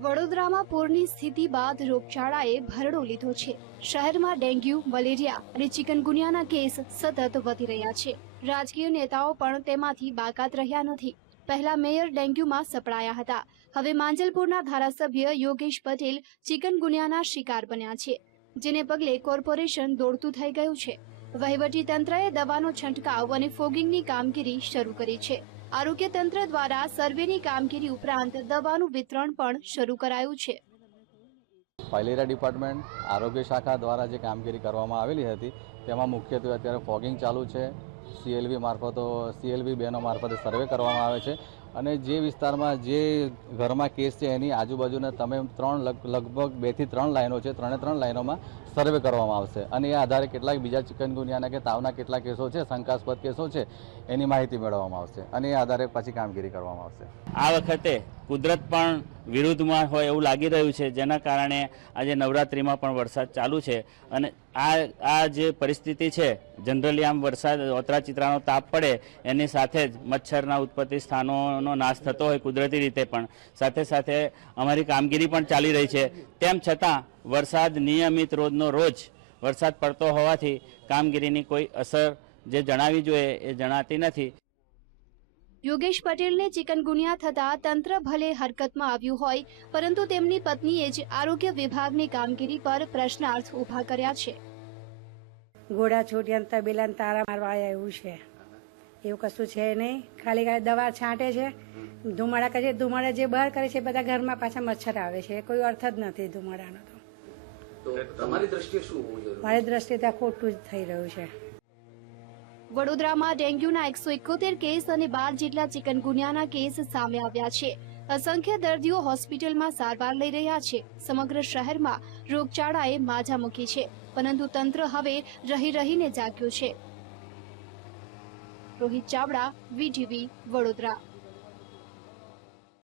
વડોદરામાં પૂરની સ્થિતિ બાદ રોગચાળાએ ભરડો લીધો છે. શહેરમાં ડેન્ગ્યુ, મલેરિયા અને ચિકનગુનિયાના કેસ સતત વધી રહ્યા છે. રાજકીય નેતાઓ પણ તેમાંથી બાકાત રહ્યા નથી. પહેલા મેયર ડેન્ગ્યુમાં સપડાયા હતા. હવે માંજલપુરના ધારાસભ્ય યોગેશ પટેલ ચિકનગુનિયાના શિકાર બન્યા છે, જેને પગલે કોર્પોરેશન દોડતું થઈ ગયું છે. વહીવટી તંત્રએ દવાનો છંટકાવ અને ફોગિંગની કામગીરી શરૂ કરી છે. આરોગ્ય તંત્ર દ્વારા સર્વેની કામગીરી ઉપરાંત દવાનું વિતરણ પણ શરૂ કરાયું છે. ફાઇલેરિયા ડિપાર્ટમેન્ટ આરોગ્ય શાખા દ્વારા જે કામગીરી કરવામાં આવેલી હતી, તેમાં મુખ્યત્વે અત્યારે ફોગિંગ ચાલુ છે. સીએલવી મારફતો સીએલવી બેનો મારફતે સર્વે કરવામાં આવે છે. અને જે વિસ્તારમાં જે ઘરમાં કેસ છે એની આજુબાજુના તમે ત્રણ લગ- લગભગ બેથી ત્રણ લાઈનો છે, ત્રણે ત્રણ લાઈનોમાં સર્વે કરવામાં આવશે. અને એ આધારે કેટલાક બીજા ચિકનગુનિયાના કે તાવના કેટલા કેસો છે, શંકાસ્પદ કેસો છે, એની માહિતી મેળવવામાં આવશે. અને એ આધારે પછી કામગીરી કરવામાં આવશે. આ વખતે કુદરત પણ વિરુદ્ધમાં હોય એવું લાગી રહ્યું છે, જેના કારણે આજે નવરાત્રિમાં પણ વરસાદ ચાલુ છે. અને આ આ જે પરિસ્થિતિ છે, જનરલી આમ વરસાદ, ઓતરા ચિત્રાનો તાપ પડે, એની સાથે જ મચ્છરના ઉત્પત્તિ સ્થાનોનો નાશ થતો હોય કુદરતી રીતે પણ. સાથે સાથે અમારી કામગીરી પણ ચાલી રહી છે. તેમ છતાં વરસાદ નિયમિત રોજનો રોજ વરસાદ પડતો હોવાથી કામગીરીની કોઈ અસર જે જણાવી જોઈએ એ જણાતી નથી. યોગેશ પટેલને ચિકનગુનિયા થતા તંત્ર ભલે હરકતમાં આવ્યું હોય પરંતુ તેમની પત્નીએ જ આરોગ્ય વિભાગની કામગીરી પર પ્રશ્નાર્થ ઊભા કર્યા છે. ઘોડા છોડ્યા તબેલા તારા મારવા આવ્યા એવું છે. એવું કશું છે નહીં. ખાલી ખાલી દવા છાંટે છે. ધુમાડા કરે છે. ધુમાડા જે બહાર કરે છે બધા ઘરમાં પાછા મચ્છર આવે છે. કોઈ અર્થ જ નથી ધુમાડાનો તો. તો તમારી દ્રષ્ટિએ શું મારી દ્રષ્ટિએ તો ખોટું જ થઈ રહ્યું છે. વડોદરામાં ડેન્ગ્યુના એકસો એકોતેર કેસ અને બાર જેટલા ચિકનગુનિયાના કેસ સામે આવ્યા છે. અસંખ્ય દર્દીઓ હોસ્પિટલમાં સારવાર લઈ રહ્યા છે. સમગ્ર શહેરમાં રોગચાળાએ માજા મૂકી છે. પરંતુ તંત્ર હવે રહી રહીને જાગ્યું છે. રોહિત ચાવડા વીટીવી વડોદરા.